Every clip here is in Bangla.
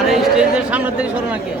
আরে স্টেজের সামনের দিকে সরো নাকি?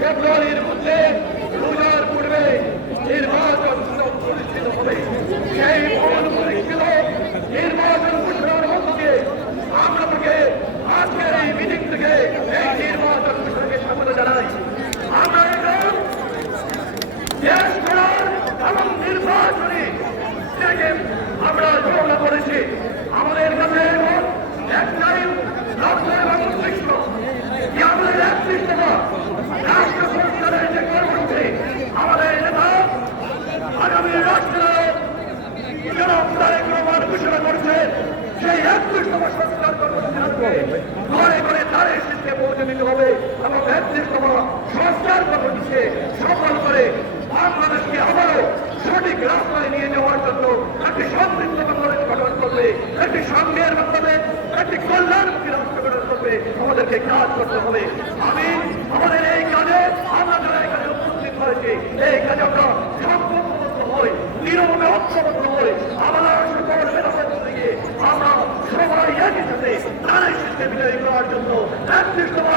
ফেব্রুয়ারির মধ্যে রোজার পূর্বে নির্বাচন অনুষ্ঠিত হবে। সেই পরিপ্রেক্ষিত নির্বাচন ঘোষণার মধ্য দিয়ে আমরা থেকে আজকের এই মিটিং থেকে এই নির্বাচন ঘোষণাকে স্বাগত জানাই। আমরা এখন দেশ গড়ার এবং নির্বাচনী থেকে আমরা ঘোষণা করেছি। আমাদের কাছে এখন একটাই লক্ষ্য এবং উদ্দেশ্য যে আমাদের একত্রিশতম রাষ্ট্র সংস্কারের যে কর্মসূচি আমাদের নেতা আগামী রাষ্ট্রের জনাব তারেক রহমান ঘোষণা করছে। সেই 31তম সংস্কার কর্মসূচি আসবে ঘরে ঘরে তারের শীর্ষে পৌঁছে দিতে হবে এবং 31তম সংস্কার কর্মসূচিকে সফল করে বাংলাদেশকে আবারও সঠিক রাস্তায় নিয়ে যাওয়ার জন্য একটি সমৃদ্ধ বাংলাদেশ গঠন করবে, একটি সংঘের মাধ্যমে একটি কল্যাণমুখী রাষ্ট্র গঠন করবে। আমাদেরকে কাজ করতে হবে। আমি আমাদের এই কাজে আমরা যারা এখানে উপস্থিত হয়েছি এই কাজে আমরা সংকল্পবদ্ধ হই, দৃঢ়ভাবে ঐক্যবদ্ধ হই। আমরা সকল মেধাবন্ধ থেকে আমরা সবাই একই সাথে তাদের শীর্ষে বিজয়ী করার জন্য 31তম